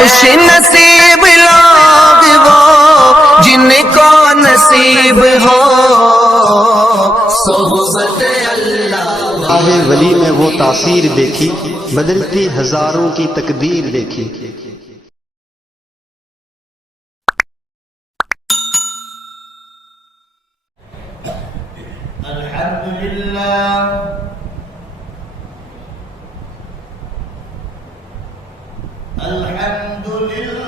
خوش نصیب لوگ وہ جن کو نصیب ہو صحبت اللہ۔ راہ ولی میں وہ تاثیر دیکھی، بدلتی ہزاروں کی تقدیر دیکھی۔ الحمدللہ الحمدللہ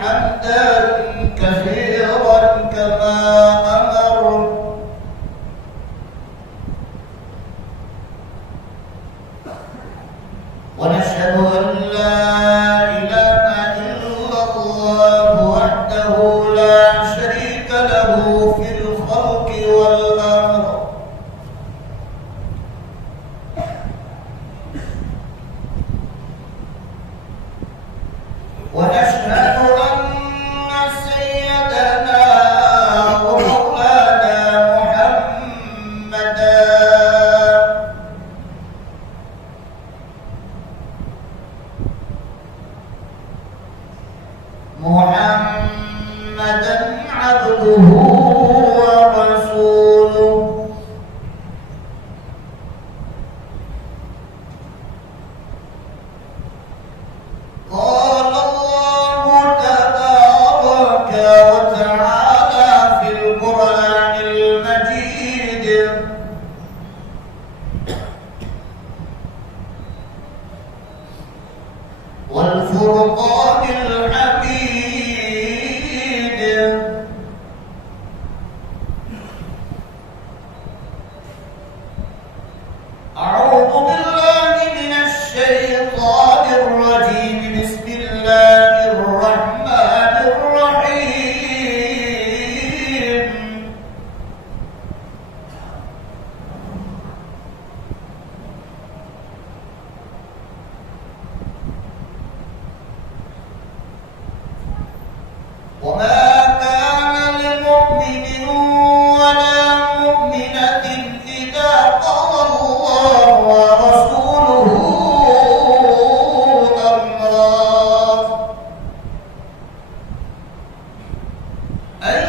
حمدا کثیرا کما امر ونشهد أن لا إله إلا الله وحده لا شريك له في الخلق والأمر ونشهد أن سيدنا ومولانا محمدا عبده ورسوله قال الله تبارك وتعالى في القرآن المجيد والفرقان الحميد أعوذ بالله من الشيطان الرجيم بسم الله الرحمن الرحيم وما كان لمؤمن ولا مؤمنة إذا قضى الله ورسوله أمرا أن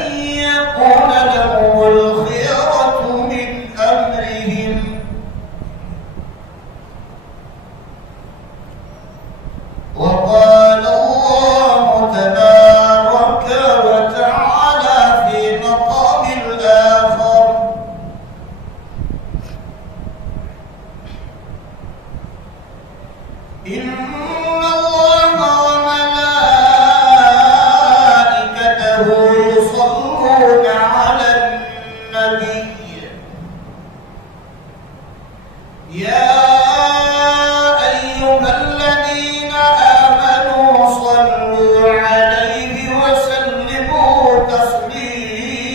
يكون لهم الخيرة من أمرهم وقال الله تبارك وتعالى في مقام الآخر إن الله وملائكته يصلون على النبي يا أيها الذين آمنوا صلوا عليه وسلموا تسليما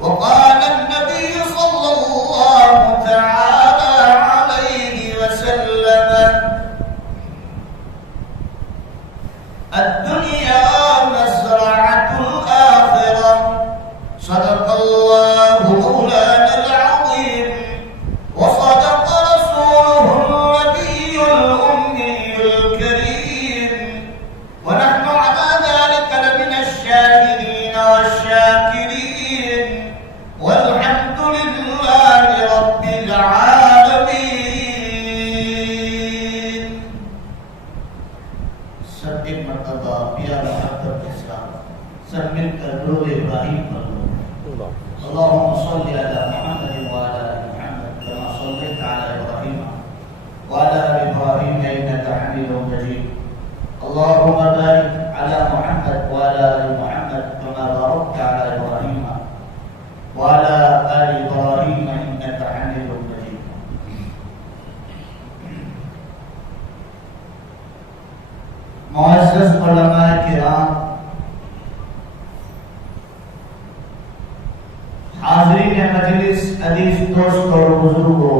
وقال النبي صلى الله تعالى عليه وسلم الدنيا مزرعة الآخرة صدق الله مولانا العظيم وصدق رسوله النبي الأمي الكريم ونحن على ذلك لمن الشاهدين والشاكرين والحمد لله رب العالمين سبق مرتبہ پیا محبت کے ساتھ سب مل کر درود ابراہیم پڑھ لو اللهم صل على محمد وعلى ال محمد كما صليت على ابراهيم وعلى ال ابراهيم انك حميد مجيد اللهم بارك على محمد وعلى ال محمد كما باركت على ابراهيم وعلى ال ابراهيم انك حميد مجيد معزز علماء کرام، حاضرین مجلس، عزیز دوست اور بزرگوں،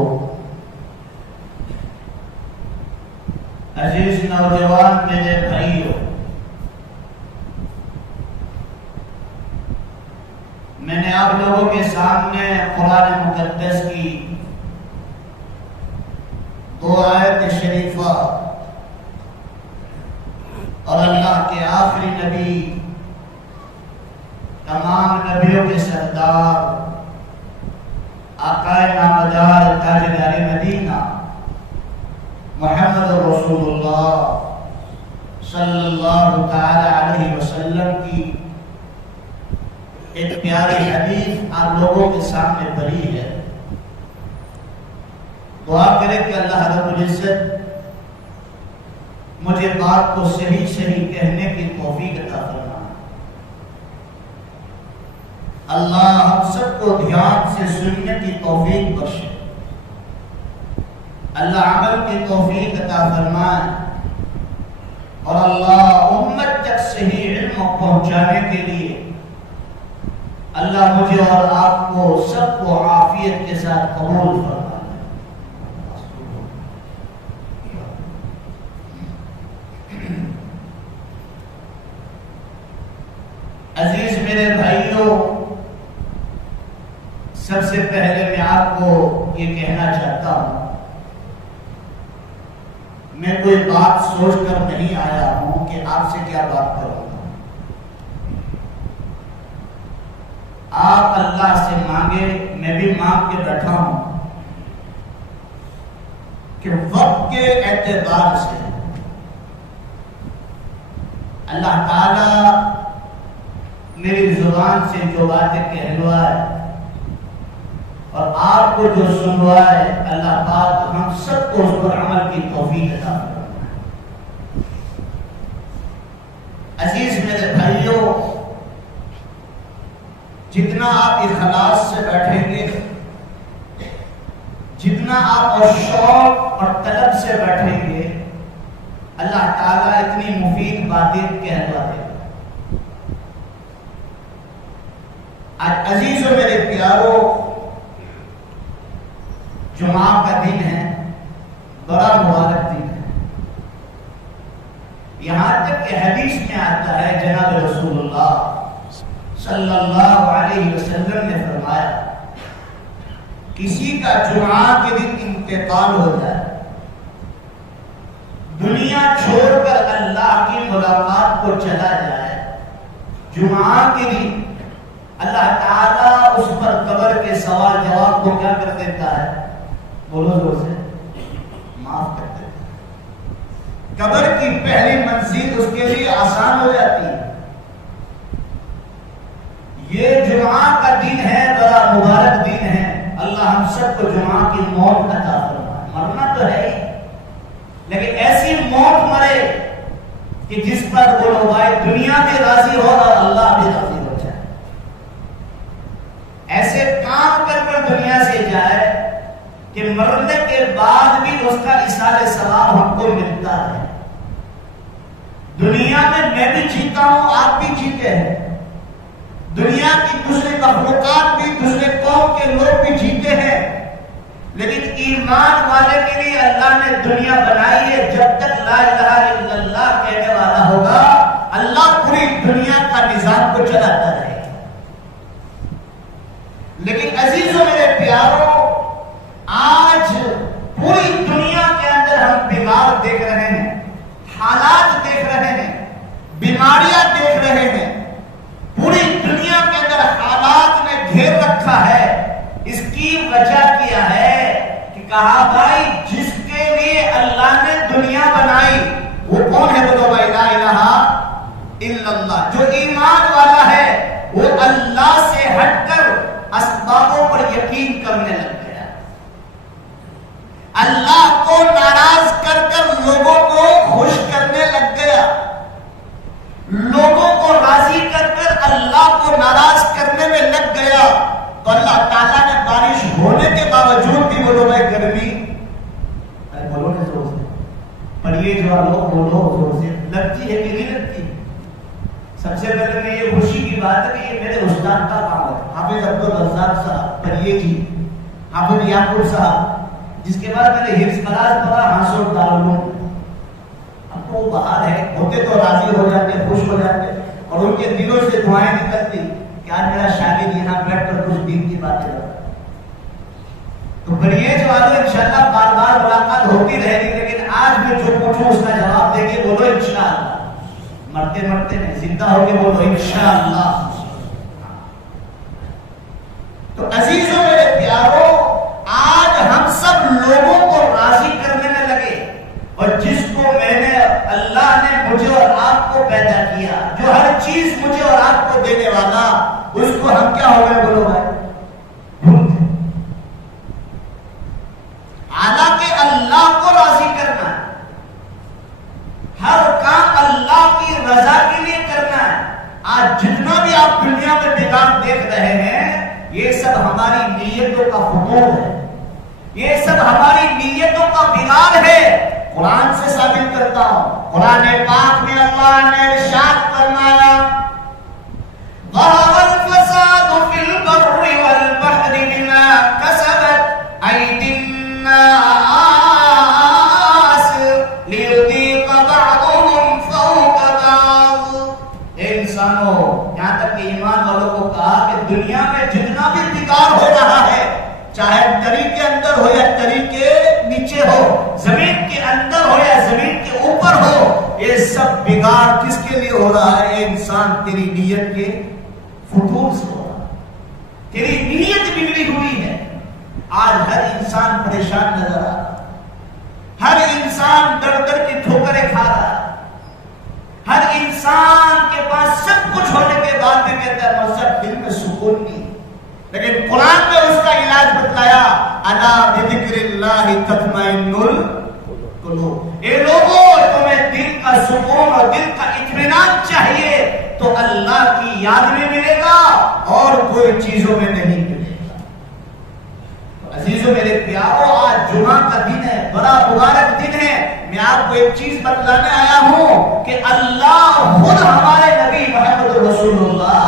عزیز نوجوان میرے بھائیوں، میں نے آپ لوگوں کے سامنے قرآن مقدس کی وہ آیت شریفہ اور اللہ کے آخری نبی، تمام نبیوں کے سردار، آقائے نامدار تاجدار مدینہ محمد رسول اللہ صلی اللہ تعالی علیہ وسلم کی ایک پیاری حدیث آپ لوگوں کے سامنے پڑھی ہے۔ دعا کرے کہ اللہ رب العزت مجھے بات کو صحیح صحیح کہنے کی توفیق عطا فرمائے۔ اللہ ہم سب کو دھیان سے سننے کی توفیق بخشے، اللہ عمل کی توفیق عطا فرمائے، اور اللہ امت تک صحیح علم پہنچانے کے لیے اللہ مجھے اور آپ کو سب کو عافیت کے ساتھ قبول فرمائے۔ عزیز میرے بھائیوں، سب سے پہلے میں آپ کو یہ کہنا چاہتا ہوں، میں کوئی بات سوچ کر نہیں آیا ہوں کہ آپ سے کیا بات کروں گا۔ آپ اللہ سے مانگے، میں بھی مانگ کے بیٹھا ہوں کہ وقت کے اعتبار سے اللہ تعالی میری زبان سے جو باتیں کہلوائے اور آپ کو جو سنوائے، اللہ پاک ہم سب کو اس پر عمل کی توفیق عطا فرمائے۔ عزیز میرے بھائیوں، جتنا آپ اخلاص سے بیٹھیں گے، جتنا آپ اور شوق اور طلب سے بیٹھیں گے، اللہ تعالیٰ اتنی مفید باتیں کہلوا دے گا۔ آج عزیزوں میرے پیاروں، جمعہ کا دن ہے، بڑا مبارک دن ہے۔ یہاں تک کہ حدیث میں آتا ہے، جناب رسول اللہ صلی اللہ علیہ وسلم نے فرمایا، کسی کا جمعہ کے دن انتقال ہو جائے، دنیا چھوڑ کر اللہ کی ملاقات کو چلا جائے، جمعہ کے دن اللہ تعالیٰ اس پر قبر کے سوال جواب کو کیا کر دیتا ہے؟ بولو زور سے، معاف کر دیتا ہے۔ قبر کی پہلی منزل اس کے لیے آسان ہو جاتی ہے۔ یہ جمعہ کا دن ہے، بڑا مبارک دن ہے۔ اللہ ہم سب کو جمعہ کی موت عطا فرمائے۔ مرنا تو ہے ہی، لیکن ایسی موت مرے کہ جس پر وہ لوگ دنیا بھی راضی ہو اور اللہ بھی راضی ہو جائے، ایسے کام کر دنیا سے جائے کہ مرنے کے بعد بھی اس کا اصالہ ثواب ہم کو ملتا ہے۔ دنیا میں بھی جیتا ہوں، آپ بھی جیتے ہیں، دنیا کی دوسرے مخلوقات بھی، دوسرے قوم کے لوگ بھی جیتے ہیں، لیکن ایمان والے کے لیے اللہ نے دنیا بنائی ہے۔ جب تک لا الہ الا اللہ کہنے والا ہوگا، اللہ پوری دنیا کا نظام کو چلاتا رہے گا۔ لیکن عزیزوں میرے پیاروں، آج پوری دنیا کے اندر ہم بیمار دیکھ رہے ہیں، حالات دیکھ رہے ہیں، بیماریاں دیکھ رہے ہیں، پوری دنیا کے اندر حالات نے گھیر رکھا ہے۔ اس کی وجہ کیا ہے کہ کہا بھائی جس کے لیے اللہ نے دنیا بنائی وہ کون ہے؟ بولو بھائی، لا الہ الا اللہ۔ جو ایمان والا ہے وہ اللہ سے ہٹ کر اسبابوں پر یقین کرنے لگ گیا، اللہ کو ناراض کر کر لوگوں کو خوش کرنے لگ گیا، لوگوں کو راضی کر کر اللہ کو ناراض کرنے میں لگ گیا۔ تو اللہ تعالیٰ نے بارش ہونے کے باوجود بھی بولو بھائی گرمی، بولو نا زور سے، پرہیز والوں بولو زور سے، لگتی ہے کہ نہیں لگتی؟ سب سے پہلے میں یہ خوشی کی بات ہے کہ یہ میرے استاد کا کام ہے، حافظ عبدالرزاق صاحب پرہیزی، حافظ یعقوب صاحب، جس کے بعد میں نے حفظ کلاس پڑھا ہاسوٹ دارالعلوم۔ اب تو وہ باہر ہے، ہوتے تو راضی ہو جاتے، خوش ہو جاتے، اور ان کے دلوں سے دعائیں نکلتی کہ آج میرا شاگرد یہاں بیٹھ کر کچھ دین کی باتیں کرتا۔ تو پرہیز والے انشاءاللہ انشاءاللہ بار بار ملاقات ہوتی رہے گی، لیکن آج میں جو پوچھوں اس کا جواب دے کے بولو انشاءاللہ، مرتے مرتے نہیں، زندہ ہو کے بولو انشاءاللہ۔ تو عزیزوں میرے پیاروں، آج ہم سب لوگوں کو راضی کرنے میں لگے، اور جس کو میں نے اللہ نے مجھے اور آپ کو پیدا کیا، جو ہر چیز مجھے اور آپ کو دینے والا، اس کو ہم کیا ہو گئے بولو بھائی؟ حالانکہ اللہ کو راضی کرنا ہے، ہر کام اللہ کی رضا کے لیے کرنا ہے۔ آج جتنا بھی آپ دنیا میں بگاڑ دیکھ رہے ہیں، یہ سب ہماری نیتوں کا فتور ہے، یہ سب ہماری نیتوں کا بگاڑ ہے۔ قرآن سے ثابت کرتا ہوں، قرآن پاک میں اللہ نے ارشاد فرمایا، ظَهَرَ الْفَسَادُ فِي الْبَرِّ وَالْبَحْرِ بِمَا كَسَبَتْ أَيْدِي النَّاسِ لِيُذِيقَ بَعْضَهُمْ فَوْقَ بَعْضٍ۔ اے انسانوں، یہاں تک کہ ایمان والوں کو کہا کہ دنیا میں جتنا بھی بگاڑ ہو رہا ہے، چاہے تری کے اندر ہو یا تری کے نیچے ہو، زمین کے اندر ہو یا زمین کے اوپر ہو، یہ سب بگاڑ کس کے لیے ہو رہا ہے؟ انسان تیری نیت کے فتور سے ہو رہا ہے، تیری نیت بگڑی ہوئی ہے۔ آج ہر انسان پریشان نظر آ رہا ہے، ہر انسان در در کی ٹھوکریں کھا رہا ہے، ہر انسان کے پاس سب کچھ ہونے کے بعد بھی کہتا ہے مذہب دل میں سکون نہیں، لیکن قرآن میں اس کا علاج بتلایا، الا بذکر اللہ تطمئن القلوب۔ اے لوگوں، تمہیں دل کا سکون اور دل کا اطمینان چاہیے تو اللہ کی یاد میں ملے گا اور کوئی چیزوں میں نہیں ملے گا۔ تو عزیزوں میرے پیاروں، آج جمعہ کا دن ہے، بڑا مبارک دن ہے۔ میں آپ کو ایک چیز بتلانے آیا ہوں کہ اللہ خود ہمارے نبی محمد رسول اللہ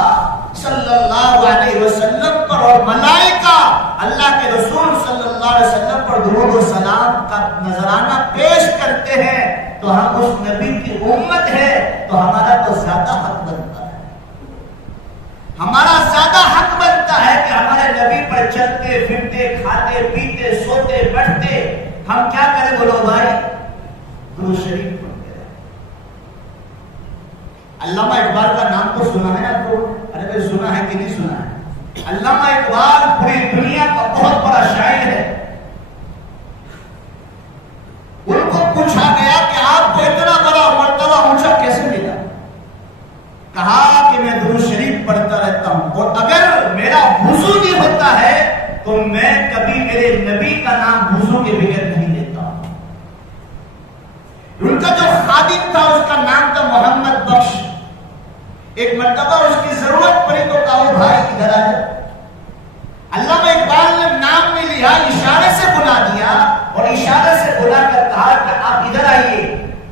صلی اللہ علیہ وسلم پر اور ملائکہ اللہ کے رسول صلی اللہ علیہ وسلم پر درود و سلام کا نذرانہ پیش کرتے ہیں، تو ہم اس نبی کی امت ہے، تو ہمارا تو زیادہ حق بنتا ہے، ہمارا زیادہ حق بنتا ہے کہ ہمارے نبی پر چلتے پھرتے کھاتے پیتے سوتے بیٹھتے ہم کیا کریں بولو بھائی؟ درود شریف پڑھتے ہیں۔ علامہ اقبال کا نام تو سنا ہے آپ کو؟ ارے بھائی سنا ہے کہ نہیں سنا ہے؟ علامہ اقبال پوری دنیا کا بہت بڑا شاعر ہے۔ ان کو پوچھا گیا کہ آپ کو اتنا بڑا مرتبہ اونچا کیسے ملا؟ کہا کہ میں درود شریف پڑھتا رہتا ہوں، اور اگر میرا وضو نہیں ہوتا ہے تو میں کبھی میرے نبی کا نام وضو کے بغیر نہیں لیتا ہوں۔ ان کا جو خادم تھا اس کا نام تھا محمد بخش۔ ایک مرتبہ اس کی ضرورت پڑی تو کہا بھائی ادھر آ جا۔ علامہ اقبال نے نام نہیں لیا، اشارے سے بلا دیا، اور اشارے سے بلا کر کہا کہ آپ ادھر آئیے۔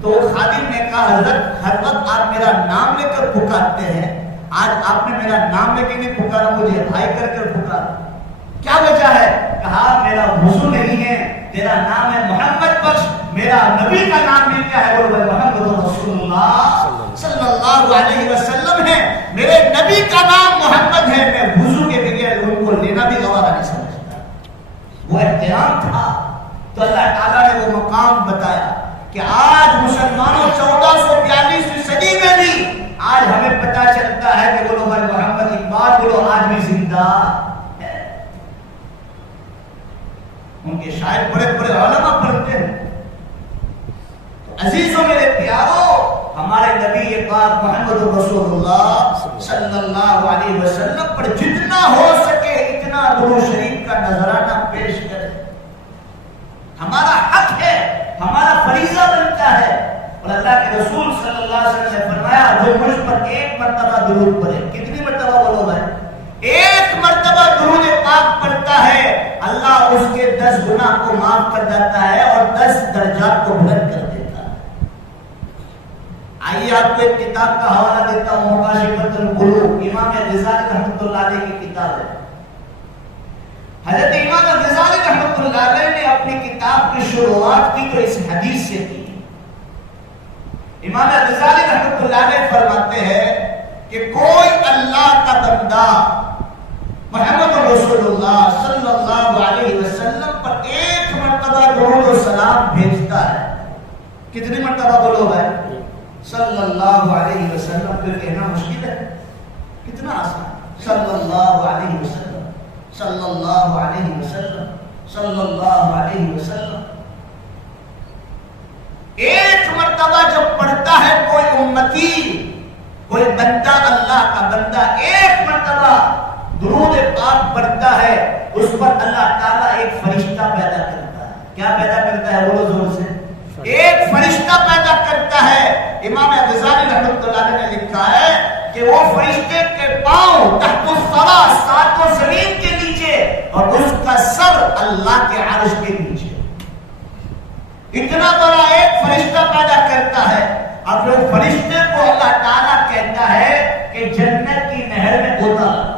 تو خادم نے کہا حضرت ہر وقت آپ میرا نام لے کر پکارتے ہیں، آج آپ نے میرا نام لے کے نہیں پکارا، مجھے بھائی کر کر پکارا، کیا وجہ ہے؟ کہا میرا وضو نہیں ہے، تیرا نام ہے محمد بخش، میرا نبی کا نام بھی کیا ہے؟ وہ محمد رسول اللہ صلی اللہ علیہ وسلم ہے، میرے نبی کا نام محمد ہے، میں وضو کے بغیر ان کو لینا بھی گوارا نہیں سمجھتا۔ وہ احترام تھا، تو اللہ تعالیٰ نے وہ مقام بتایا کہ آج مسلمانوں 1442 صدی میں بھی آج ہمیں پتا چلتا ہے کہ بولو بھائی محمد اقبال بولو آج بھی زندہ ہے۔ ان کے شاعر بڑے بڑے علماء پڑھتے ہیں۔ عزیزوں میرے پیاروں، ہمارے نبی پاک محمد رسول اللہ صلی اللہ علیہ وسلم پر جتنا ہو سکے اتنا درود شریف کا نذرانہ پیش کریں، ہمارا حق ہے، ہمارا فریضہ بنتا ہے۔ اور اللہ کے رسول صلی اللہ علیہ وسلم نے فرمایا جو مجھ پر ایک مرتبہ درود پڑھے، کتنی مرتبہ بولو بھائی؟ ایک مرتبہ درود پاک پڑھتا ہے، اللہ اس کے 10 گناہ کو معاف کر دیتا ہے اور 10 درجات کو بلند کر دیتا ہے۔ آئیے آپ کو ایک کتاب کا حوالہ دیتا ہوں، مکاشفۃ القلوب، امام غزالی رحمۃ اللہ علیہ کی کتاب ہے۔ حضرت امام غزالی رحمۃ اللہ علیہ نے اپنی کتاب کی شروعات کی تو اس حدیث سے کی۔ امام غزالی رحمۃ اللہ علیہ فرماتے ہیں کہ کوئی اللہ کا بندہ محمد رسول اللہ صلی اللہ علیہ وسلم پر ایک مرتبہ درود و سلام بھیجتا ہے. کتنی مرتبہ بولو بھائی؟ صلی اللہ علیہ وسلم. پھر کہنا مشکل ہے؟ کتنا آسان. صلی اللہ علیہ وسلم، صلی اللہ علیہ وسلم، صلی اللہ علیہ وسلم. ایک مرتبہ جب پڑھتا ہے کوئی امتی، کوئی بندہ، اللہ کا بندہ ایک مرتبہ درود پاک پڑھتا ہے، اس پر اللہ تعالیٰ ایک فرشتہ پیدا کرتا ہے. کیا پیدا کرتا ہے؟ بولو زور سے. ایک فرشتہ پیدا کرتا ہے. امام غزالی رحمۃ اللہ علیہ نے لکھا ہے کہ وہ فرشتے کے پاؤں تحت الثری، ساتوں زمین کے نیچے، اور اس کا سر اللہ کے عرش کے نیچے. اتنا بڑا ایک فرشتہ پیدا کرتا ہے. اب جو فرشتے کو اللہ تعالیٰ کہتا ہے کہ جنت کی نہر میں غوطہ لگا.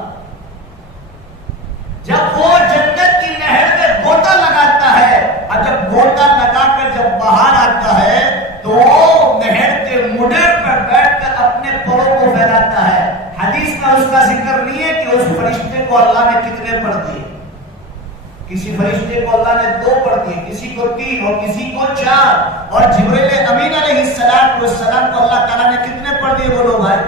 جب وہ جنت کی نہر میں غوطہ لگاتا ہے، اور جب غوطہ لگا کر جب باہر آتا ہے تو وہ نہر کے مڈر پر بیٹھ کر اپنے پروں کو پھیلاتا ہے. حدیث میں اس کا ذکر نہیں ہے کہ اس فرشتے کو اللہ نے کتنے پڑھ دیے. کسی فرشتے کو اللہ نے 2 پڑھ دیے، کسی کو 3 اور کسی کو 4. اور جبریل امین علیہ السلام کو اللہ تعالیٰ نے کتنے پڑھ دیے؟ بولو بھائی.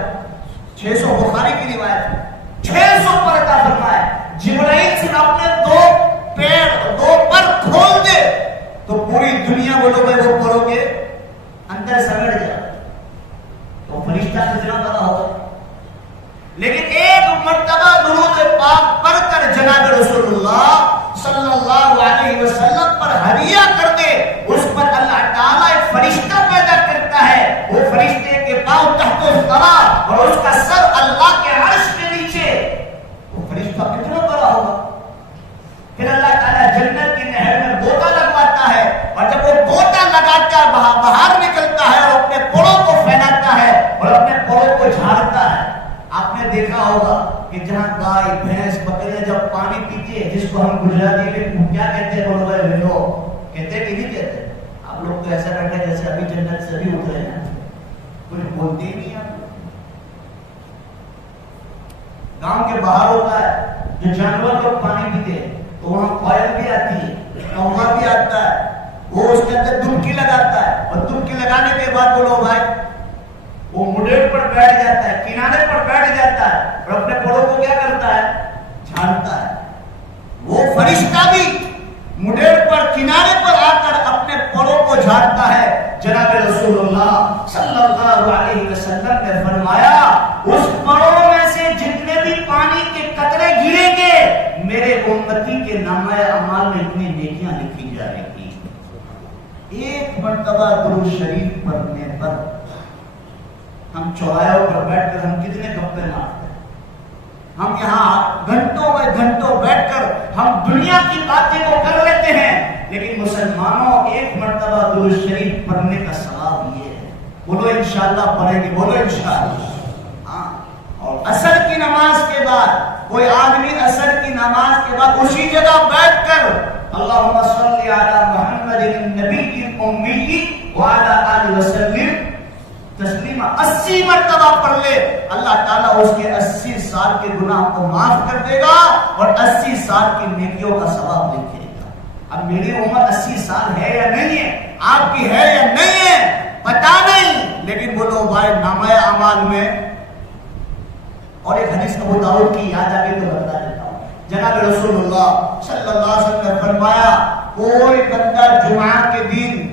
600. بخاری کی روایت 600 پر عطا فرمایا. جبرائیل سے اپنے 2 پیر 2 پر کھول دے تو پوری دنیا بولو بھائی وہ پڑھو گے اندر سمٹ جائے. تو فرشتہ کتنا بڑا ہوگا. لیکن ایک مرتبہ درود پاک پڑھ کر جناب رسول اللہ صلی اللہ علیہ وسلم پر ہدیہ کر دے، اس پر اللہ تعالیٰ ایک فرشتہ پیدا کرتا ہے. وہ فرشتے کے پاؤں تحت الثری اور اس کا سر اللہ کے عرش کے نیچے. وہ فرشتہ کتنا بڑا ہوگا. پھر اللہ تعالیٰ جنت کی نہر میں غوطہ لگواتا ہے، اور جب وہ غوطہ لگاتا ہے باہر نکلتا ہے اور اپنے پروں کو پھیلاتا ہے اور اپنے پروں کو جھاڑتا ہے. آپ نے دیکھا ہوگا کہ جہاں گائے بھینس بکریاں جب پانی پیتی ہے، جس کو ہم گجراتی میں کیا کہتے ہیں بولو بھائی وینو کہتے ہیں کہ نہیں کہتے؟ آپ لوگ تو ایسا کرتے ہیں جیسے ابھی جنت سے ابھی اترے ہیں، کچھ بولتے ہی نہیں. آپ گاؤں کے باہر ہوتا ہے جو جانور لوگ پانی پیتے ہیں تو وہاں کوئل بھی آتی ہے، کوہ بھی آتا ہے، وہ اس کے اندر ڈبکی لگاتا ہے، اور ڈبکی لگانے کے بعد بولو بھائی وہ مڈیر پر بیٹھ جاتا ہے، کنارے پر بیٹھ جاتا ہے اور اپنے پروں کو کیا کرتا ہے؟ جھاڑتا ہے. وہ فرشتہ بھی مڈیر پر کنارے پر آ کر اپنے پروں کو جھاڑتا ہے. جناب رسول اللہ صلی اللہ علیہ وسلم نے فرمایا اس پروں میں سے جتنے بھی پانی کے قطرے گریں گے میرے امتی کے نامہ اعمال میں اتنی نیکیاں لکھی جائیں گی. ایک مرتبہ درود شریف پڑھنے پر ہم چوراہوں پر بیٹھ کر ہم کتنے گپے مارتے ہیں. ہم یہاں گھنٹوں بیٹھ کر ہم دنیا کی باتیں کو کر لیتے ہیں، لیکن مسلمانوں ایک مرتبہ درود شریف پڑھنے کا ثواب یہ ہے. بولو انشاءاللہ پڑھیں گے، بولو انشاءاللہ. ہاں. اور عصر کی نماز کے بعد کوئی آدمی عصر کی نماز کے بعد اسی جگہ بیٹھ کر اللہم صلی علی محمد النبی الامی وعلی آلہ وسلم تسلیمہ 80 مرتبہ پڑھ لے، اللہ تعالیٰ اس کے 80 سال کے گناہ کو معاف کر دے گا اور 80 سال کی نیکیوں کا ثواب لکھے گا. اب میری عمر 80 سال ہے یا نہیں ہے، آپ کی ہے یا نہیں ہے پتا نہیں، لیکن بولو بھائی نامہ اعمال میں. اور ایک حدیث ابو داؤد کی یاد آ کے تو بتا دیتا ہوں. جناب رسول اللہ صلی اللہ علیہ وسلم نے فرمایا کوئی بندہ جمعہ کے دن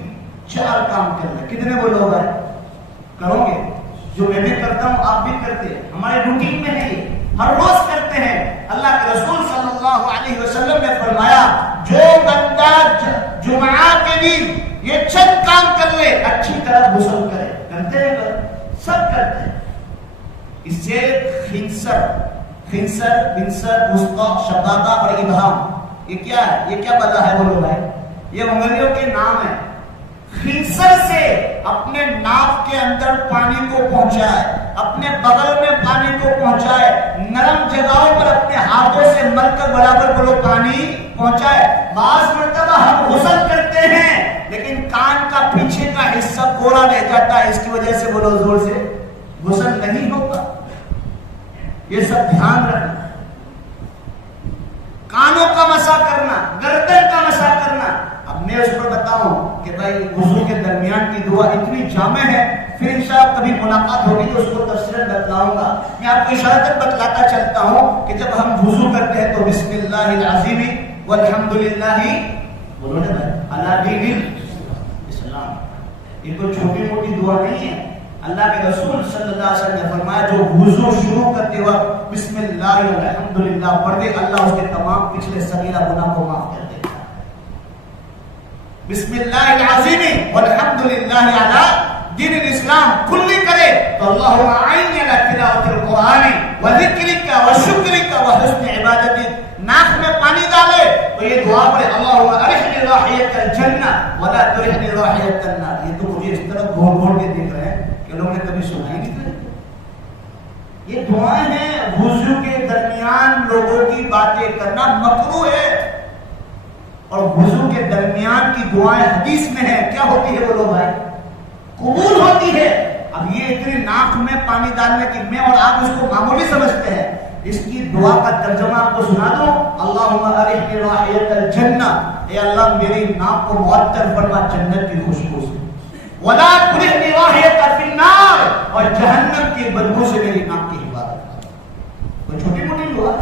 4 کام کر لے. کتنے بولو بھائی کرو گے؟ جو میں بھی کرتا ہوں آپ بھی کرتے ہیں، ہمارے روٹین میں نہیں، ہر روز کرتے ہیں. اللہ کے رسول صلی اللہ علیہ وسلم نے فرمایا جو بندہ جمعہ کے دن یہ چند کام کر لے، اچھی طرح غسل کرے. کرتے ہیں سب کرتے ہیں. اس سے خنسر وسطی شبابہ اور ابہام یہ کیا ہے؟ یہ کیا بلا ہے بولو بھائی؟ یہ انگلیوں کے نام ہے. خنسر سے اپنے ناک کے اندر پانی کو پہنچائے، اپنے بغل میں پانی کو پہنچائے، نرم جگہوں پر اپنے ہاتھوں سے مل کر برابر بولو پانی پہنچائے. بعض مرتبہ ہم غسل کرتے ہیں لیکن کان کا پیچھے کا حصہ کوڑا رہ جاتا ہے، اس کی وجہ سے بولو زور سے غسل نہیں ہوتا. یہ سب دھیان رکھنا. کانوں کا مسح کرنا، گردن کا مسح کرنا. اب میں میں اس پر بتاؤں کہ بھائی وضو کے درمیان کی دعا اتنی جامع ہے، پھر انشاءاللہ کبھی ملاقات ہوگی تو اس کو تفصیلاً بتلاؤں گا. میں آپ کو اشارتاً بتلاتا چلتا ہوں کہ جب ہم وضو کرتے ہیں تو بسم اللہ العظیم والحمدللہ بولو نا بھائی علی دین الاسلام. یہ کوئی چھوٹی موٹی دعا نہیں ہے. اللہ کے رسول صلی اللہ علیہ وسلم نے فرمایا جو وضو شروع کرتے وقت بسم اللہ والحمدللہ پڑھ دے، اللہ اس کے تمام پچھلے صغیرہ گناہ کو معاف کر دیتا ہے. بسم اللہ العظیم والحمدللہ علی دین الاسلام کلی کرے تو اللہم اعینی علی تلاوت القرآن وذکرک وشکرک وحسن عبادتک. ناک میں پانی ڈالے تو یہ دعا پڑھے اللہم ارحنی راحیت الجنہ ولا ترحنی راحیت النار. یہ تو مجھے اس طرح گھوڑ گھوڑ کے دیکھ رہے ہیں کہ لوگوں نے کبھی سنا ہی نہیں تھا. یہ دعائیں ہیں. وضو کے درمیان لوگوں کی باتیں کرنا مکروہ ہے، اور وضو کے درمیان کی دعائیں حدیث میں ہیں. کیا ہوتی ہے بولو بھائی؟ قبول ہوتی ہے. اب یہ اتنی ناک میں پانی ڈالنے کی میں اور آپ اس کو معمولی سمجھتے ہیں. اس کی دعا کا ترجمہ آپ کو سنا دو. اللہم ارحنی راحیت الجنہ، اے اللہ میری ناک کو معطر فرما جنت کی خوشبو سے، ولا ترحنی راحیت فی النار، اور جہنم کی بدبو سے میری ناک کی حفاظت. کوئی چھوٹی موٹی دعا.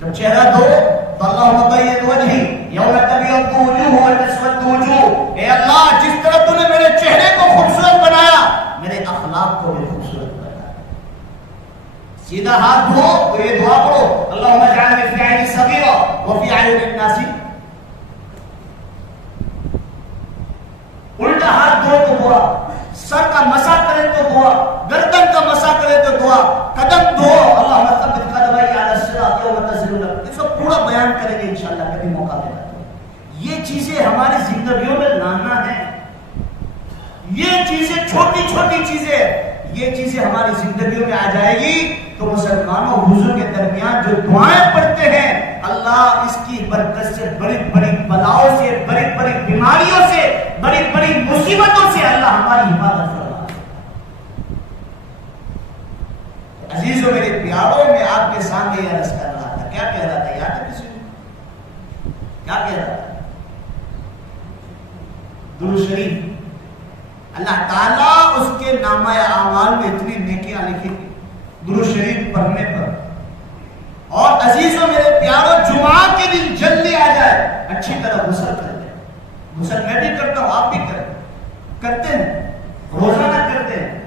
جب چہرہ دھو تو اللہم بیض وجہی یوم تبیض وجوہ وتسود وجوہ، اے اللہ جس طرح تو نے میرے چہرے کو خوبصورت بنایا میرے اخلاق کو بھی خوبصورت بنایا. سیدھا ہاتھ دھو تو یہ دعا پڑھو اللہم اجعلنی فی عینی صغیرہ وفی اعین الناس. الٹا ہاتھ دھو تو دعا، سر کا مسا کرے تو دعا، گردن کا مسا کرے تو دعا، قدم دھو اللہم ثبت قدمی علی الصراط یوم تزلون. اس کو پورا بیان کریں گے انشاءاللہ کبھی موقع ملا تو. یہ چیزیں ہماری زندگیوں میں لانا ہے. یہ چیزیں چھوٹی چھوٹی چیزیں، یہ چیزیں ہماری زندگیوں میں آ جائے گی تو مسلمانوں وضو کے درمیان جو دعائیں پڑھتے ہیں اللہ اس کی برکت سے بڑی بڑی بلاؤں سے، بڑی بڑی بیماریوں سے، بڑی بڑی مصیبتوں سے اللہ ہماری حفاظت فرمائے. عزیزوں میرے پیاروں، میں آپ کے سامنے یہ عرض کر رہا تھا. کیا کہہ رہا تھا؟ یاد ہے کسی کو؟ کیا کہہ رہا تھا؟ درود شریف. اللہ تعالیٰ اس کے نامہ اعمال میں اتنی نیکیاں لکھی درود شریف پڑھنے پر. اور عزیزوں میرے پیاروں، جمعہ کے دن جلدی آ جائے اچھی طرح غسل کر لیں. غسل میں بھی کرتا ہوں، آپ بھی کرتے ہیں، روزانہ کرتے ہیں.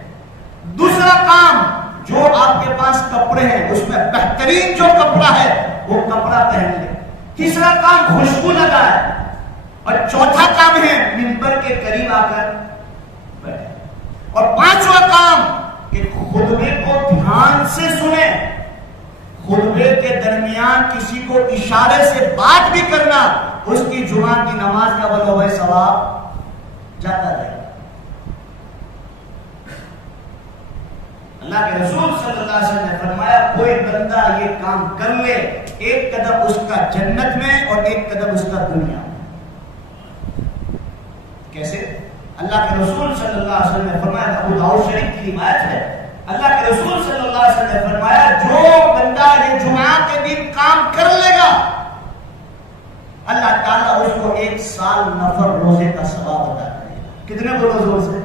دوسرا کام، جو آپ کے پاس کپڑے ہیں اس میں بہترین جو کپڑا ہے وہ کپڑا پہن لیں. تیسرا کام خوشبو لگائے. اور چوتھا کام ہے منبر کے قریب آ کر بیٹھے. اور پانچواں کام کہ خطبے کو دھیان سے سنیں. خطبے کے درمیان کسی کو اشارے سے بات بھی کرنا اس کی جمعہ کی نماز کا بولو بھائی ثواب جاتا رہے. اللہ کے رسول صلی اللہ علیہ وسلم نے فرمایا کوئی بندہ یہ کام کر لے ایک قدم اس کا جنت میں اور ایک قدم اس کا دنیا میں. کیسے؟ اللہ کے رسول صلی اللہ علیہ وسلم نے فرمایا، ابو داؤد شریف کی روایت ہے، اللہ کے رسول صلی اللہ علیہ وسلم نے فرمایا جو بندہ یہ جمعہ کے دن کام کر لے گا اللہ تعالیٰ اس کو 1 سال نفل روزے کا ثواب عطا کرے گا. کتنے بولو زور سے؟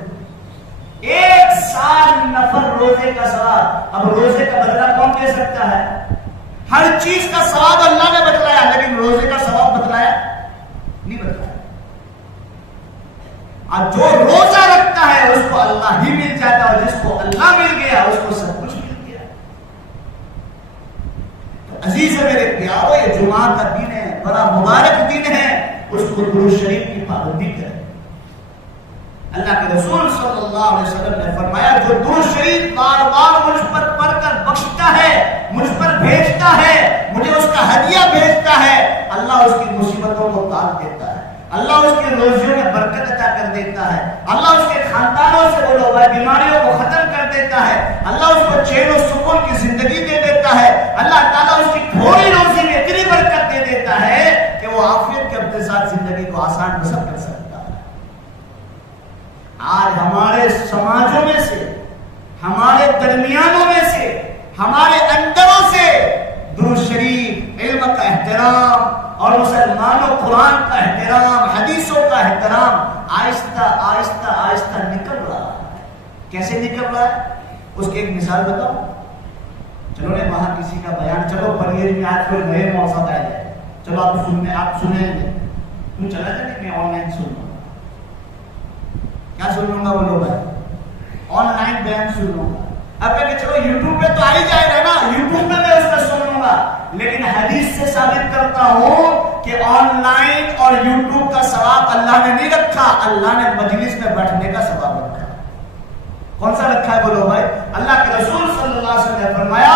1 سال نفل روزے کا ثواب. اب روزے کا بدلہ کون دے سکتا ہے؟ ہر چیز کا ثواب اللہ نے بتلایا لیکن روزے کا ثواب بتلایا نہیں بتلایا. اور جو روزہ رکھتا ہے اس کو اللہ ہی مل جاتا ہے، اور جس کو اللہ مل گیا اس کو سب کچھ مل گیا. تو عزیز میرے پیارو، یہ جمعہ کا دن ہے، بڑا مبارک دن ہے، اس کو درود شریف کی پابندی کریں. اللہ کے رسول صلی اللہ علیہ وسلم نے فرمایا جو درود شریف بار بار مجھ پر پڑھ کر بخشتا ہے، مجھ پر بھیجتا ہے، مجھے اس کا ہدیہ بھیجتا ہے، اللہ اس کی مصیبتوں کو ٹال دیتا ہے، اللہ اس کی روزیوں میں برکت عطا کر دیتا ہے، اللہ اس کے خاندانوں سے بولو بھائی بیماریوں کو ختم کر دیتا ہے، اللہ اس کو چین و سکون کی زندگی دے دیتا ہے، اللہ تعالیٰ اس کی تھوڑی روزی میں اتنی برکت دے دیتا ہے کہ وہ عافیت کے ساتھ زندگی کو آسان بسر کر سکتا ہے. آج ہمارے سماجوں میں سے، ہمارے درمیانوں میں سے، ہمارے اندروں سے درود شریف، علم کا احترام، اور مسلمانوں قرآن کا احترام، حدیثوں کا احترام آہستہ آہستہ آہستہ نکل رہا ہے۔ کیسے نکل رہا ہے؟ اس کی ایک مثال بتاؤ۔ چلو نہیں وہاں کسی کا بیان، چلو پرہیز میں آج کوئی نئے موضوع آ جائے، چلو آپ سنیں گے، تم چلا جائے میں آن لائن سن لوں گا۔ کیا سن لوں گا؟ وہ لوگ آن لائن بیان سن لوں گا۔ اب کہ چلو یوٹیوب پہ تو آ ہی جائے گا نا، یوٹیوب پہ میں اس کا سن لوں گا، لیکن حدیث سے ثابت کرتا ہوں کہ آن لائن اور یوٹیوب کا ثواب اللہ نے نہیں رکھا، اللہ نے مجلس میں بیٹھنے کا ثواب رکھا۔ کون سا رکھا ہے بولو بھائی؟ اللہ کے رسول صلی اللہ علیہ وسلم نے فرمایا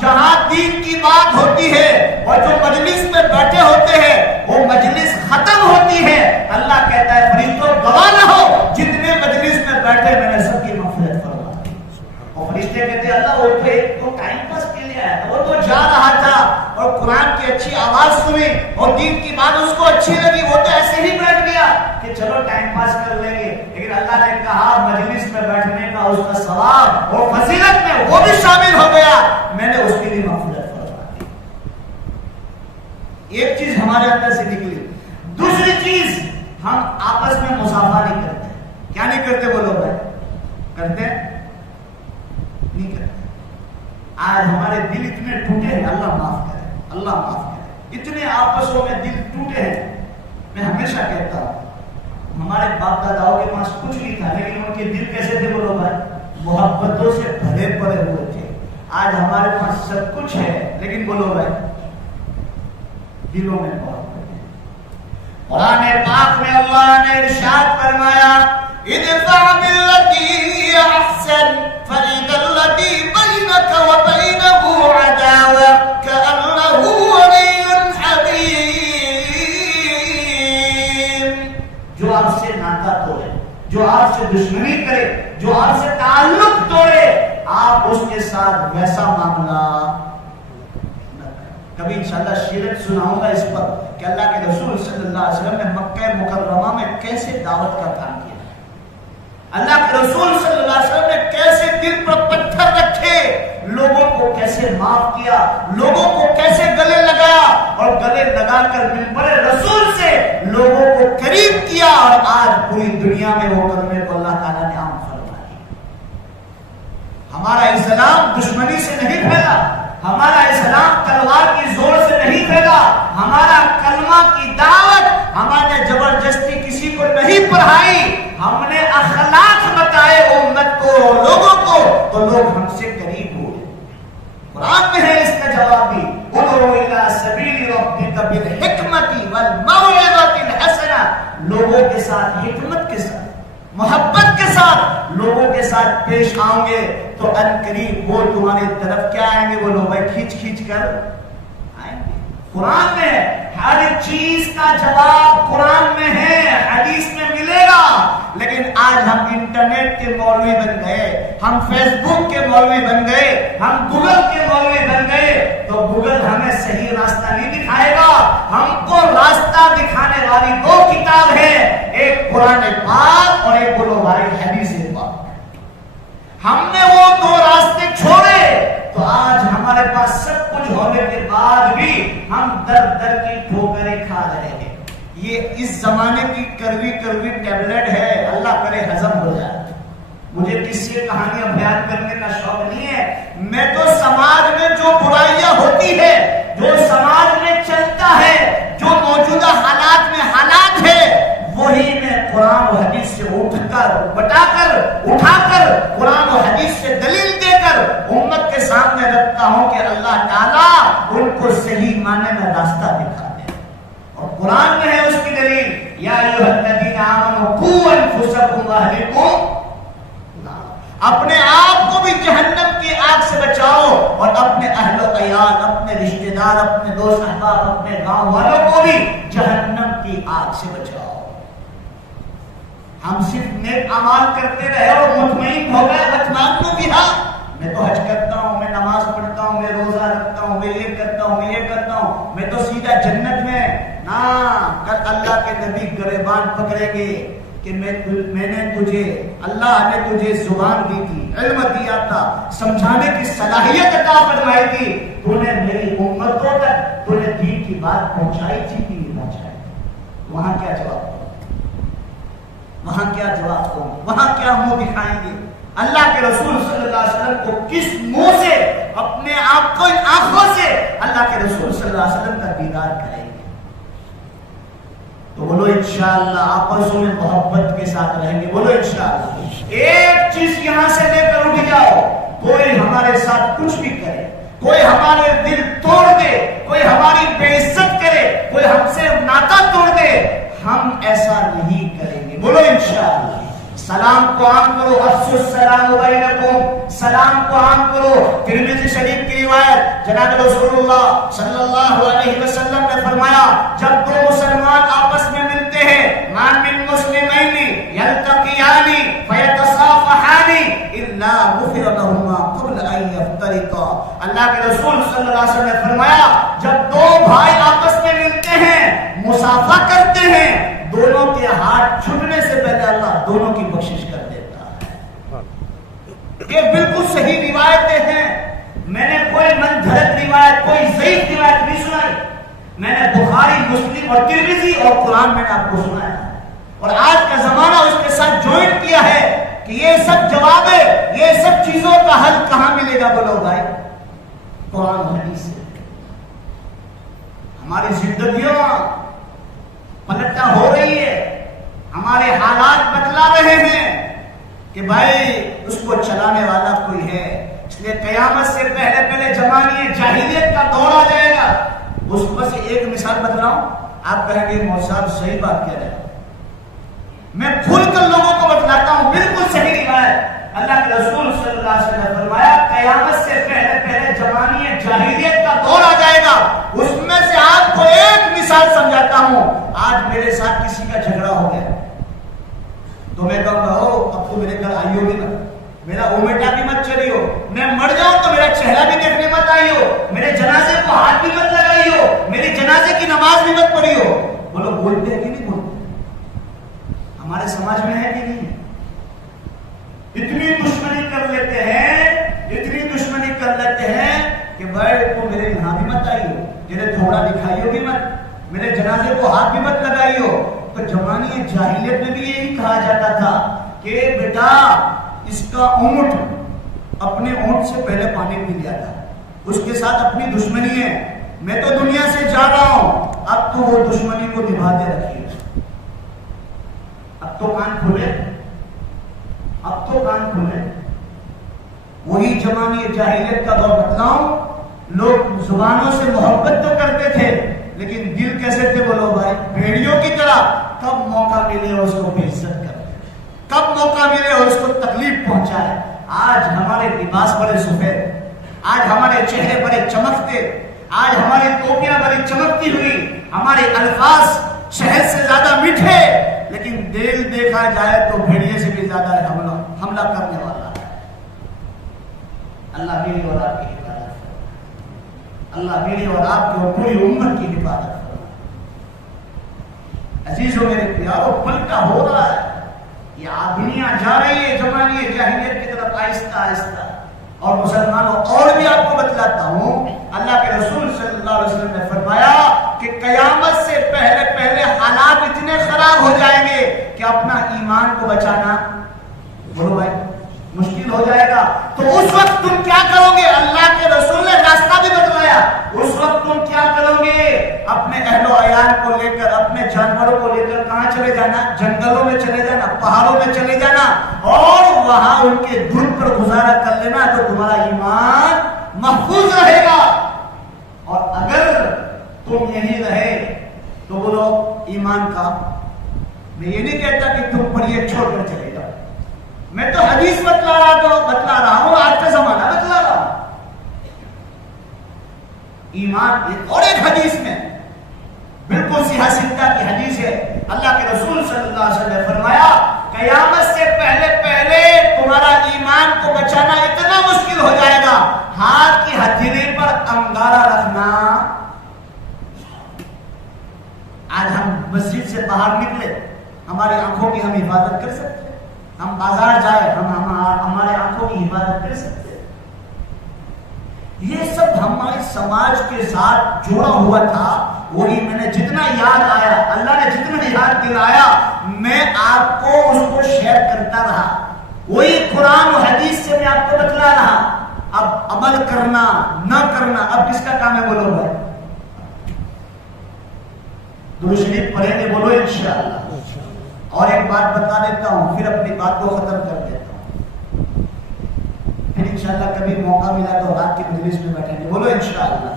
جہاں دین کی بات ہوتی ہے اور جو مجلس میں بیٹھے ہوتے ہیں وہ مجلس ختم ہوتی ہے، اللہ کہتا ہے فرشتوں گواہ نہ ہو جتنے مجلس میں بیٹھے میں نے سب کی مغفرت فرما دی۔ اور فرشتے کہتے ہیں اللہ وہ تو ایک تو ٹائم پاس کے لیے آیا تھا، وہ تو جا رہا تھا اور قرآن کی اچھی آواز سنی اور دین کی بات اس کو اچھی لگی، وہ تو ایسے ہی بیٹھ گیا کہ چلو ٹائم پاس کر لیں گے، لیکن اللہ نے کہا مجلس میں بیٹھنے کا اس کا ثواب اور فضیلت میں وہ بھی شامل ہو گیا، میں نے اس کے لیے مغفرت فرما دی۔ ایک چیز ہمارے اندر سے نکلی۔ دوسری چیز، ہم آپس میں مصافحہ نہیں کرتے۔ کیا نہیں کرتے بولو بھائی؟ کرتے نہیں کرتے۔ آج ہمارے دل اتنے ٹوٹے ہیں، اللہ معاف کرے، اللہ معاف کرے، اتنے آپسوں میں دل ٹوٹے ہیں۔ میں ہمیشہ کہتا ہوں ہمارے باپ داداؤں کے پاس کچھ نہیں تھا، لیکن ان کے دل کیسے تھے بولو بھائی؟ محبتوں سے بھرے پڑے ہوئے تھے۔ آج ہمارے پاس سب کچھ ہے، لیکن بولو بھائی دلوں میں محبت ہے۔ قرآن پاک میں اللہ نے ارشاد فرمایا ادفع بالتي هي احسن فاذا الذي بينك وبينه عداوه كانه ولي حميم۔ جو آپ سے ناتا توڑے، جو آپ سے دشمنی کرے، جو آپ سے تعلق توڑے، آپ اس کے ساتھ ویسا معاملہ نہ کریں۔ کبھی انشاءاللہ سیرت سناؤں گا اس پر کہ اللہ کے رسول صلی اللہ علیہ وسلم نے مکہ مکرمہ میں کیسے دعوت کا کام کیا، اللہ کے رسول صلی اللہ علیہ وسلم نے کیسے دل پر پتھر رکھے، لوگوں کو کیسے معاف کیا، لوگوں کو کیسے گلے لگایا اور گلے لگا کر منبر رسول سے لوگوں کو قریب کیا، اور آج پوری دنیا میں وہ کرنے کو اللہ تعالیٰ نے عام فرما دیا۔ ہمارا اسلام دشمنی سے نہیں پھیلا، ہمارا اسلام تلوار کی زور سے نہیں پھیلا، ہمارا کلمہ کی دعوت ہمارے زبردستی کسی کو نہیں پڑھائی، ہم نے اخلاق بتائے امت کو، لوگوں کو، تو لوگ ہم سے قریب ہوئے۔ قرآن میں ہے اس کا جواب بھی، ادعو الی سبیل ربک بالحکمت والموعظۃ الحسنہ، لوگوں کے ساتھ حکمت کے ساتھ محبت کے ساتھ لوگوں کے ساتھ پیش آؤں گے تو ان قریب وہ تمہاری طرف کیا آئیں گے؟ وہ لوگ بھائی کھینچ کھینچ کر آئیں گے۔ قرآن میں ہر چیز کا جواب قرآن میں ہے، حدیث میں ملے گا، لیکن آج ہم انٹرنیٹ کے مولوی بن گئے، ہم فیس بک کے مولوی بن گئے، ہم گوگل کے مولوی بن گئے، تو گوگل ہمیں صحیح راستہ نہیں دکھائے گا، ہم کو راستہ دکھانے والی دو کتاب ہے، ایک قرآن پاک اور ایک بولو بھائی حدیث پاک۔ ہم نے وہ دو راستے چھوڑے تو آج ہمارے پاس سب کچھ ہونے کے بعد بھی ہم در در کی ٹھوکریں کھا رہے ہیں۔ یہ اس زمانے کی کڑوی کڑوی ٹیبلٹ ہے، اللہ کرے ہضم ہو جائے۔ مجھے کسی کہانیاں بیان کرنے کا شوق نہیں ہے، میں تو سماج میں جو برائیاں ہوتی ہے، جو سماج میں چلتا ہے، جو موجودہ حالات میں حالات ہے، وہی میں قرآن و حدیث سے اٹھا کر قرآن و حدیث سے دلیل دے کر امت کے سامنے رکھتا ہوں کہ اللہ تعالیٰ ان کو صحیح معنی میں راستہ دکھا دے۔ اور قرآن میں ہے اس کی دلیل، یا ایھا الذین آمنوا قوا انفسکم واہلکم، اپنے آپ کو بھی جہنم کی آگ سے بچاؤ اور اپنے اہل و عیال، اپنے رشتہ دار، اپنے دوست احباب، اپنے گاؤں والوں کو بھی جہنم کی آگ سے بچاؤ۔ ہم صرف نیک اعمال کرتے رہے اور مطمئن ہو گئے، اطمینان کو بھی ہاں میں تو حج کرتا ہوں، میں نماز پڑھتا ہوں، میں روزہ رکھتا ہوں، میں یہ کرتا ہوں، میں یہ کرتا ہوں، میں تو سیدھا جنت میں نا۔ کل اللہ کے نبی گریبان پکڑیں گے کہ میں نے تجھے، اللہ نے تجھے زبان دی تھی، علم دیا تھا, سمجھانے کی صلاحیت عطا فرمائی تھی, تو نے میری امتوں تک تو نے دین کی بات پہنچائی تھی کہ نہیں پہنچائی؟ وہاں کیا جواب دوں, وہاں کیا جواب دوں, وہاں کیا منہ دکھائیں گے؟ اللہ کے رسول صلی اللہ علیہ وسلم کو کس منہ سے, اپنے آپ کو ان آنکھوں سے اللہ کے رسول صلی اللہ علیہ وسلم کا دیدار کریں گے؟ تو بولو انشاءاللہ آپسوں میں محبت کے ساتھ رہیں گے, بولو انشاءاللہ. ایک چیز یہاں سے لے کر اٹھ جاؤ, کوئی ہمارے ساتھ کچھ بھی کرے, کوئی ہمارے دل توڑ دے, کوئی ہماری بے عزت کرے, کوئی ہم سے ناطہ توڑ دے, ہم ایسا نہیں کریں گے, بولو انشاءاللہ. سلام کو عام کرو, افشوا السلام بینکم, سلام کو عام کرو. ترمذی شریف کی روایت, جناب رسول اللہ صلی اللہ علیہ وسلم نے فرمایا, جب دو مسلمان آپس میں ملتے ہیں, ما من مسلمین یلتقیان فیتصافحان الا غفر لهما قبل ان یفترقا. اللہ کے رسول صلی اللہ علیہ وسلم نے فرمایا, جب دو بھائی آپس میں ملتے ہیں, مصافحہ کرتے ہیں, دونوں کے ہاتھ چھوٹنے سے پہلے اللہ دونوں کی بخشش کر دیتا ہے. یہ بالکل صحیح روایتیں ہیں. میں نے کوئی من گھڑت روایت, کوئی ضعیف روایت نہیں سنائی. میں نے بخاری, مسلم اور ترمذی اور قرآن میں نے آپ کو سنایا, اور آج کا زمانہ اس کے ساتھ جوائنٹ کیا ہے کہ یہ سب جواب ہے, یہ سب چیزوں کا حل کہاں ملے گا؟ بولو بھائی, قرآن حدیث سے. ہماری زندگیوں پلٹا ہو رہی ہے, ہمارے حالات بتلا رہے ہیں کہ بھائی اس کو چلانے والا کوئی ہے. اس لیے قیامت سے پہلے پہلے زمانے جاہلیت کا دور آ جائے گا. اس پر سے ایک مثال بتلاؤں, آپ کہیں گے مولوی صاحب صحیح بات کہہ رہے ہیں, میں کھل کر لوگوں کو بتلاتا ہوں, بالکل صحیح روایت. اللہ کے رسول صلی اللہ علیہ وسلم نے فرمایا, قیامت سے پہلے پہلے زمانے جاہلیت کا دور آ جائے گا. اس میں سے آپ کو ایک مثال سمجھاتا ہوں. آج میرے ساتھ کسی کا جھگڑا ہو گیا تو میں کہوں گا, اب تو میرے گھر آئیو بھی مت, میرا اومیٹا بھی مت چلیو, میں مر جاؤں تو میرا چہرہ بھی دیکھنے مت آئیو, میرے جنازے کو ہاتھ بھی مت لگائیو, میری جنازے کی نماز بھی مت پڑھیو. بولو بولتے ہیں کہ نہیں بولتے؟ ہمارے سماج میں ہے کہ نہیں؟ اتنی دشمنی کر لیتے ہیں, اتنی دشمنی کر لیتے ہیں کہ بھائی تو میرے یہاں بھی مت آئیو, میرے تھوڑا دکھائیو بھی مت, میرے جنازے کو ہاتھ بھی مت لگائیو. تو زمانے جاہلیت میں بھی یہی کہا جاتا تھا کہ بیٹا اس کا اونٹ اپنے اونٹ سے پہلے پانی پی لیا تھا, اس کے ساتھ اپنی دشمنی ہے, میں تو دنیا سے جا رہا ہوں, اب تو وہ دشمنی کو نبھاتے رکھیے. اب تو کان کھولے, اب تو کان کھولے. وہی زمانے جاہلیت کا دور بتلاؤں, لوگ زبانوں سے محبت تو کرتے تھے لیکن دل کیسے تھے؟ بولو بھائی, بھیڑیوں کی طرح. کب موقع ملے اس کو بے عزت کر دے, کب موقع ملے اور اس کو تکلیف پہنچائے. آج ہمارے لباس بڑے سفید, آج ہمارے چہرے بڑے چمکتے, آج ہماری ٹوپیاں بڑی چمکتی ہوئی, ہمارے الفاظ شہد سے زیادہ میٹھے, لیکن دل دیکھا جائے تو بھیڑیے سے بھی زیادہ حملہ کرنے والا ہے. اللہ میری اور آپ کی حفاظت کرے, اللہ میری اور آپ کی اور پوری امت کی حفاظت کرے. عزیزوں میرے پیاروں, پلٹا ہو رہا ہے, یہ دنیا جا رہی ہے زمانے جاہلیت کی طرف آہستہ آہستہ. اور مسلمانوں, اور بھی آپ کو بتلاتا ہوں, اللہ کے رسول صلی اللہ علیہ وسلم نے فرمایا کہ قیامت سے پہلے پہلے حالات اتنے خراب ہو جائیں گے کہ اپنا ایمان کو بچانا, بولو بھائی, مشکل ہو جائے گا. تو اس وقت تم کیا کرو گے؟ اللہ کے رسول نے راستہ بھی بتلایا. اس وقت تم کیا کرو گے؟ اپنے اہل و عیال کو لے کر, اپنے جانوروں کو لے کر کہاں چلے جانا؟ جنگلوں میں چلے جانا, پہاڑوں میں چلے جانا, اور وہاں ان کے دھند پر گزارا کر لینا, تو تمہارا ایمان محفوظ رہے گا. اور اگر تم یہی رہے تو بولو ایمان کا, میں یہ نہیں کہتا کہ تم پر یہ چھوڑ کر چلے جاؤ, میں تو حدیث بتلا رہا ہوں, آج کا زمانہ بتلا رہا ہوں. ایمان اور ایک حدیث میں بالکل صحیح سنتا کی حدیث ہے, اللہ کے رسول صلی اللہ علیہ وسلم نے فرمایا قیامت سے پہلے پہلے تمہارا ایمان کو بچانا اتنا مشکل ہو جائے گا, ہاتھ کی ہتھیلی پر انگارہ رکھنا. آج ہم مسجد سے باہر نکلے, ہماری آنکھوں کی ہم حفاظت کر سکتے ہیں؟ ہم بازار جائے ہمارے آنکھوں کی حفاظت کر سکتے ہیں؟ یہ سب ہمارے سماج کے ساتھ جڑا ہوا تھا. وہی میں نے جتنا یاد آیا، اللہ نے جتنا یاد دلایا، میں آپ کو اس کو شیئر کرتا رہا. وہی قرآن و حدیث سے میں آپ کو بتلا رہا. اب عمل کرنا نہ کرنا اب کس کا کام ہے؟ بولو بھائی. درود شریف پڑھیں گے؟ بولو انشاءاللہ. اور ایک بات بتا دیتا ہوں، پھر اپنی بات کو ختم کر دیتا ہوں. پھر انشاءاللہ کبھی موقع ملا تو رات کی مجلس میں بیٹھیں گے. بولو انشاءاللہ.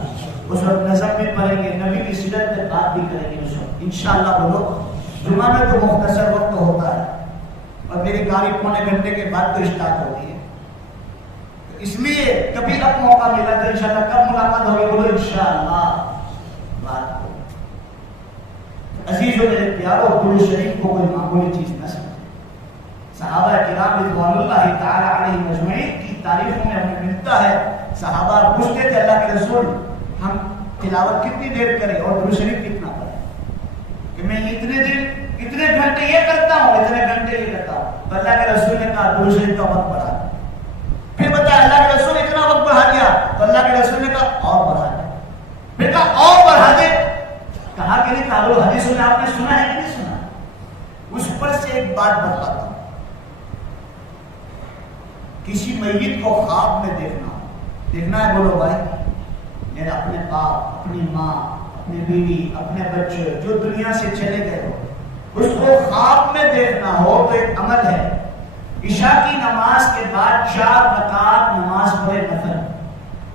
اس وقت نظم بھی پڑھیں گے، نبی کی سیرت پہ بات بھی کریں گے اس وقت انشاءاللہ. بولو. جمعہ میں تو مختصر وقت ہوتا ہے اور میری گاڑی پونے گھنٹے کے بعد تو اسٹارٹ ہوتی ہے، اس لیے کبھی اب موقع ملا تو انشاءاللہ کب ملاقات ہوگی؟ بولو انشاءاللہ. بات کو عزیزوں میرے پیارو، درود شریف کو کوئی معمولی چیز نہ سمجھے. صحابہ کرام رضوان اللہ تعالی علیہم اجمعین کی تعریفوں میں ہمیں ملتا ہے. صحابہ پوچھتے تھے اللہ کے رسول ہم تلاوت کتنی دیر کریں اور درود شریف کتنا پڑھیں؟ کہ میں اتنے دن اتنے گھنٹے یہ کرتا ہوں، اتنے گھنٹے یہ کرتا ہوں. تو اللہ کے رسول نے کہا درود شریف کا وقت بڑھا. پھر بتایا اللہ کے رسول اتنا وقت بڑھا دیا تو اللہ کے رسول نے کہا اور بڑھا دے. پھر کہا اور بڑھا دے. کہا کہ نہیں کہا وہ حدیثوں میں آپ نے سنا ہے کہ نہیں سنا؟ اس پر سے ایک بات بتاتا ہوں. کسی میت کو خواب میں دیکھنا ہے. بولو بھائی. میرا اپنے باپ، اپنی ماں، اپنی بیوی، اپنے بچے جو دنیا سے چلے گئے ہو، اس کو خواب میں دیکھنا ہو تو ایک عمل ہے. عشاء کی نماز کے بعد 4 رکعت نماز پڑھے نفل،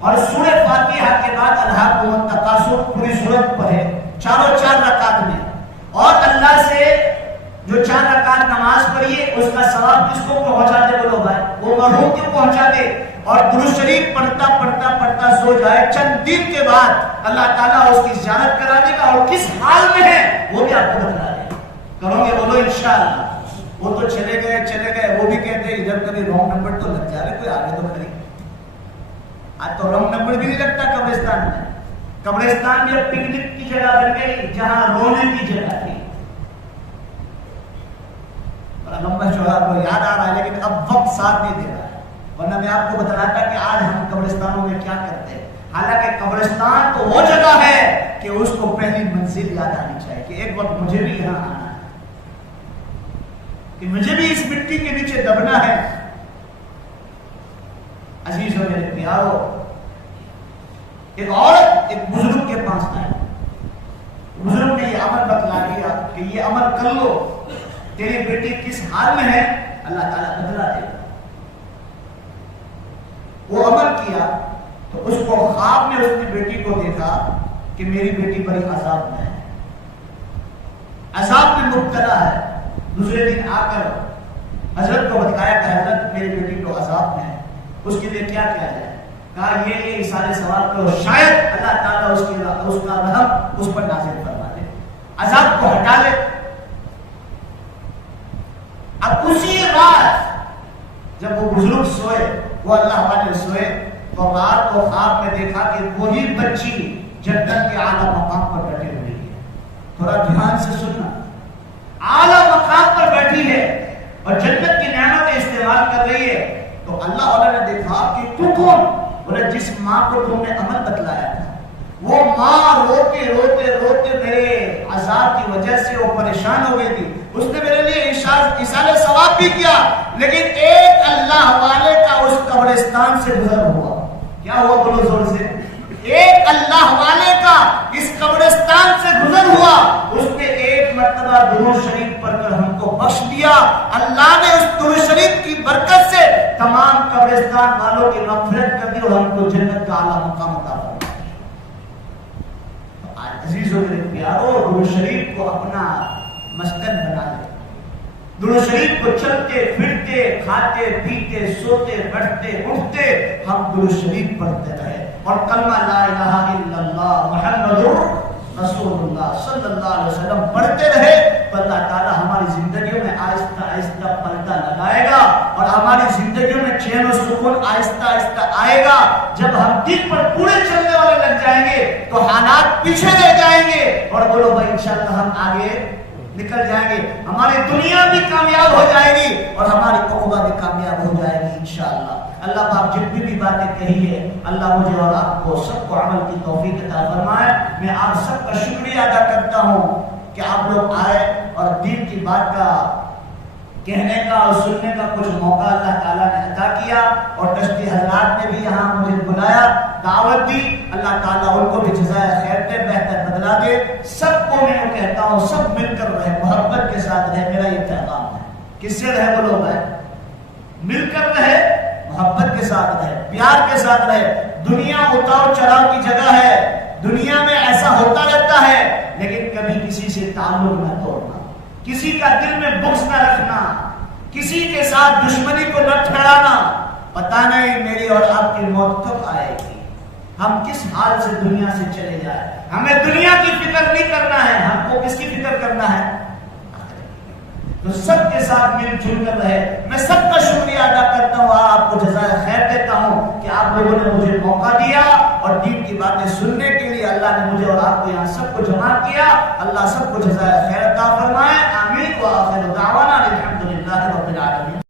اور سورہ فاتحہ کے بعد الہاکم التکاثر پوری سورت پڑھے چاروں 4 رکعت میں. اور اللہ سے جو 4 رکعت نماز پڑھی ہے اس کا ثواب کس کو پہنچا دے؟ بولو بھائی. وہ مرحوم کو پہنچا دے. اور درود شریف پڑھتا سو جائے، چند دن کے بعد اللہ تعالیٰ اس کی زیارت کرا دے گا. اور کس حال میں ہے وہ بھی آپ کو بتا دے گا. کرو گے؟ بولو انشاءاللہ. وہ تو چلے گئے وہ بھی کہتے ہیں ادھر کبھی رانگ نمبر تو لگ جا رہے، کوئی آگے تو کھڑی. آج تو رانگ نمبر بھی نہیں لگتا قبرستان میں. قبرستان بھی اب پکنک کی جگہ بن گئی جہاں رونے کی جگہ تھی. بڑا لمبا چوڑا کو یاد آ رہا ہے لیکن اب وقت ساتھ نہیں دے رہا ہے. ورنہ میں آپ کو بتاتا کہ آج ہم قبرستانوں میں کیا کرتے ہیں. حالانکہ قبرستان تو وہ جگہ ہے کہ اس کو پہلی منزل یاد آنی چاہیے کہ ایک وقت مجھے بھی یہاں آنا ہے، کہ مجھے بھی اس مٹی کے نیچے دبنا ہے. عزیزوں میرے پیارو، ایک عورت ایک بزرگ کے پاس آئی. بزرگ نے یہ عمل بتلا دیا کہ یہ عمل کر لو، تیری بیٹی کس حال میں ہے اللہ تعالیٰ بدلا دے گا. وہ عمل کیا تو اس کو خواب میں اس نے بیٹی کو دیکھا کہ میری بیٹی بڑی عذاب میں ہے، عذاب میں مبتلا ہے. دوسرے دن آ کر حضرت کو بتایا کہ حضرت میری بیٹی کو عذاب میں ہے، اس کے لیے کیا کیا جائے؟ کہا یہ اشارے سوال کرو، شاید اللہ تعالیٰ اس کا رحم اس پر نازل فرما دے، عذاب کو ہٹا لے. اب اسی رات جب وہ بزرگ سوئے، وہ اللہ والے سوئے، تو رات کو خواب میں دیکھا کہ وہی بچی جنت کے اعلیٰ مقام پر بیٹھی ہوئی ہے. تھوڑا دھیان سے سننا، اعلیٰ مقام پر بیٹھی ہے اور جنت کی نعمتیں استعمال کر رہی ہے. تو اللہ والا نے دیکھا کہ تو کون؟ بولے جس ماں کو تم نے عمل بتلایا تھا، وہ ماں روتے روتے روتے میرے عذاب کی وجہ سے وہ پریشان ہو گئی تھی. اس نے میرے لیے ایصال ثواب بھی کیا، لیکن ایک اللہ والے کا اس قبرستان سے گزر ہوا. کیا ہوا؟ بولو زور سے. ایک اللہ والے کا اس قبرستان سے گزر ہوا. اس نے ایک مرتبہ درود شریف پڑھ کر ہم کو بخش دیا. اللہ نے اس درود شریف کی برکت سے تمام قبرستان والوں کی مغفرت کر دی اور ہم کو جنت کا اعلیٰ مقام عطا فرمایا. عزیزوں میرے پیارو، درود شریف کو اپنا مسکن بنا لے. درود شریف کو چلتے پھرتے کھاتے پیتے سوتے بیٹھتے اٹھتے ہم درود شریف پڑھتے رہے اور کلمہ لا الہ الا اللہ محمد رسول اللہ صلی اللہ علیہ وسلم پڑھتے رہے. تو اللہ تعالیٰ ہماری زندگیوں میں آہستہ آہستہ پردہ لگائے گا اور ہماری زندگیوں میں چین و سکون آہستہ آہستہ آئے گا. جب ہم دن پر پورے چلنے والے لگ جائیں گے تو حالات پیچھے رہ جائیں گے اور بولو بھائی انشاءاللہ ہم آگے نکل جائیں گے، ہماری دنیا بھی کامیاب ہو جائے گی اور ہماری عقبہ بھی کامیاب ہو جائے گی انشاءاللہ۔ اللہ پاک جتنی بھی باتیں کہی ہے اللہ مجھے اور آپ کو سب کو عمل کی توفیق عطا فرمائے۔ میں آپ سب کا شکریہ ادا کرتا ہوں کہ آپ لوگ آئے اور دین کی بات کا کہنے کا اور سننے کا کچھ موقع اللہ تعالیٰ نے عطا کیا، اور ٹرسٹی حضرات نے بھی یہاں مجھے بلایا، دعوت دی، اللہ تعالیٰ ان کو بھی جزائے خیر دے، بہتر بدلا دے۔ سب کو میں یہ کہتا ہوں سب مل کر رہے، محبت کے ساتھ رہے، میرا یہ پیغام ہے۔ کس سے رہے وہ لوگ ہیں؟ مل کر رہے، محبت کے ساتھ رہے، پیار کے ساتھ رہے۔ دنیا اتار چڑھاؤ کی جگہ ہے، دنیا میں ایسا ہوتا رہتا ہے، لیکن کبھی کسی سے تعلق نہ توڑنا، کسی کا دل میں بغض نہ رکھنا، کسی کے ساتھ دشمنی کو نہ ٹھہرانا۔ پتہ نہیں میری اور آپ کی موت کب آئے گی، ہم کس حال سے دنیا سے چلے جائیں۔ ہمیں دنیا کی فکر نہیں کرنا ہے، ہم کو کس کی فکر کرنا ہے؟ تو سب کے ساتھ مل جل کر رہے۔ میں سب کا شکریہ ادا کرتا ہوں، آپ کو جزائے خیر دیتا ہوں کہ آپ لوگوں نے مجھے موقع دیا اور دین کی باتیں سننے کے لیے اللہ نے مجھے اور آپ کو یہاں سب کو جمع کیا۔ اللہ سب کو جزائے خیر عطا فرمائے، آمین۔ وآخر دعوانا الحمدللہ رب العالمین۔